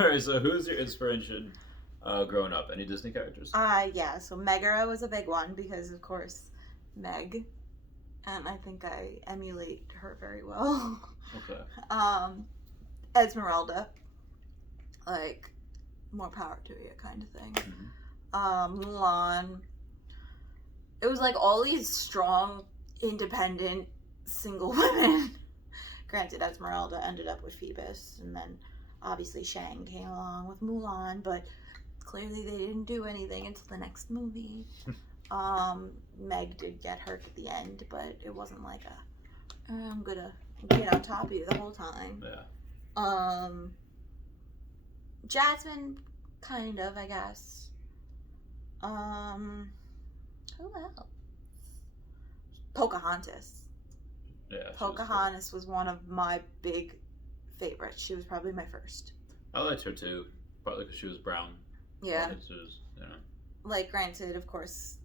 Alright, so who's your inspiration growing up? Any Disney characters? Yeah, so Megara was a big one because, of course, Meg. And I think I emulate her very well. Okay. Esmeralda. Like, more power to you kind of thing. Mulan. It was like all these strong, independent, single women. Granted, Esmeralda ended up with Phoebus, and then obviously Shang came along with Mulan, but clearly they didn't do anything until the next movie. Meg did get hurt at the end, but it wasn't like I'm gonna get on top of you the whole time. Yeah. Jasmine, kind of, I guess. Who else? Pocahontas. Yeah. Pocahontas was one of my big favorites. She was probably my first. I liked her too, partly because she was brown. Yeah. Was, Like, granted, of course,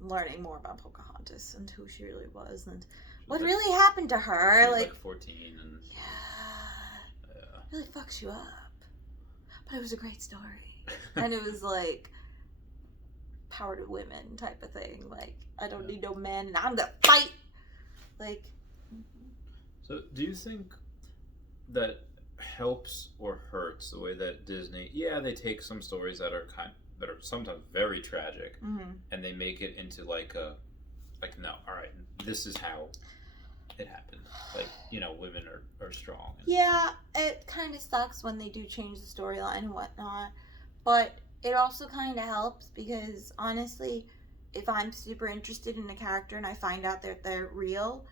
learning more about Pocahontas and who she really was and what really happened to her. She was like 14 and... Yeah. Really fucks you up. But it was a great story. And it was like power to women type of thing. Like, I don't need no man and I'm gonna fight. Like. So, do you think that helps or hurts the way that Disney? Yeah, they take some stories that are sometimes very tragic, and they make it into like no, all right, this is how it happened. Like, women are strong. Yeah, it kind of sucks when they do change the storyline and whatnot, but it also kind of helps because honestly, if I'm super interested in a character and I find out that they're real,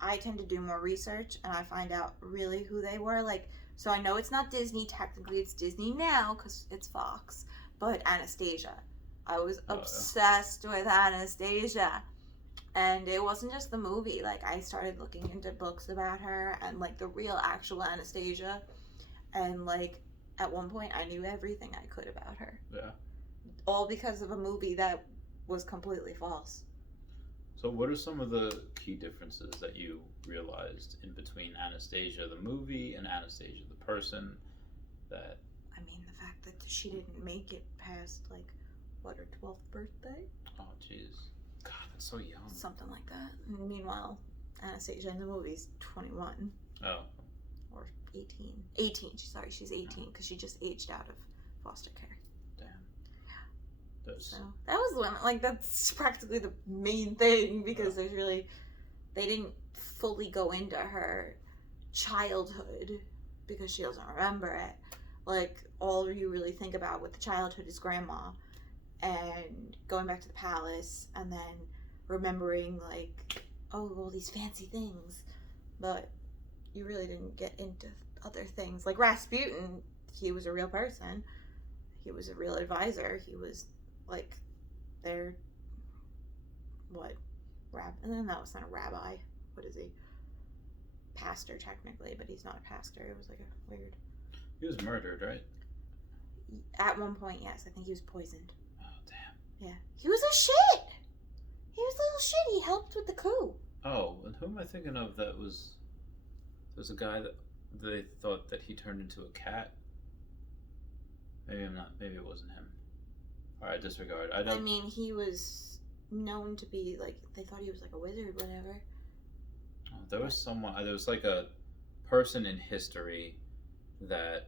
I tend to do more research and I find out really who they were. Like, so I know it's not Disney. Technically, it's Disney now because it's Fox. But Anastasia, I was obsessed with Anastasia. And it wasn't just the movie. Like, I started looking into books about her and, like, the real actual Anastasia. And, like, at one point, I knew everything I could about her. Yeah. All because of a movie that was completely false. So what are some of the key differences that you realized in between Anastasia the movie and Anastasia the person that... I mean, the fact that she didn't make it past, like, what, her 12th birthday? Oh, jeez. God, that's so young. Something like that. And meanwhile, Anastasia in the movie's 21. Oh. Or 18. 18, sorry, she's 18 because she just aged out of foster care. Damn. So, that was the one, like, that's practically the main thing because there's really, they didn't fully go into her childhood because she doesn't remember it. Like, all you really think about with the childhood is grandma and going back to the palace and then remembering, like, oh, all these fancy things. But you really didn't get into other things. Like Rasputin, he was a real person. He was a real advisor. He was, like, their, and then that was not a rabbi. What is he? Pastor, technically, but he's not a pastor. It was, like, a weird... He was murdered, right? At one point, yes. I think he was poisoned. Oh, damn. Yeah. He was a shit! He was a little shit. He helped with the coup. Oh, and who am I thinking of that was... There's a guy that they thought that he turned into a cat. Maybe I'm not... Maybe it wasn't him. Alright, disregard. I mean, he was known to be, like... They thought he was, like, a wizard, whatever. Oh, there was someone... There was, like, a person in history... that,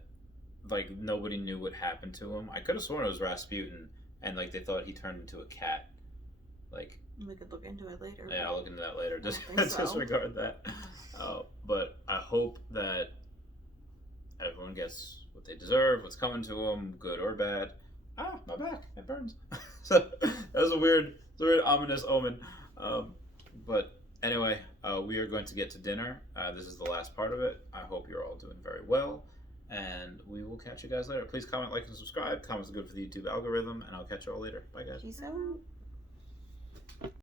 like, nobody knew what happened to him. I could have sworn it was Rasputin, and, like, they thought he turned into a cat. Like... We could look into it later. Yeah, I'll look into that later. Disregard that. But I hope that everyone gets what they deserve, what's coming to them, good or bad. Ah, my back, it burns. So, that was a weird ominous omen. But anyway, we are going to get to dinner. This is the last part of it. I hope you're all doing very well. And we will catch you guys later. Please comment, like, and subscribe. Comments are good for the YouTube algorithm. And I'll catch you all later. Bye, guys. Peace out.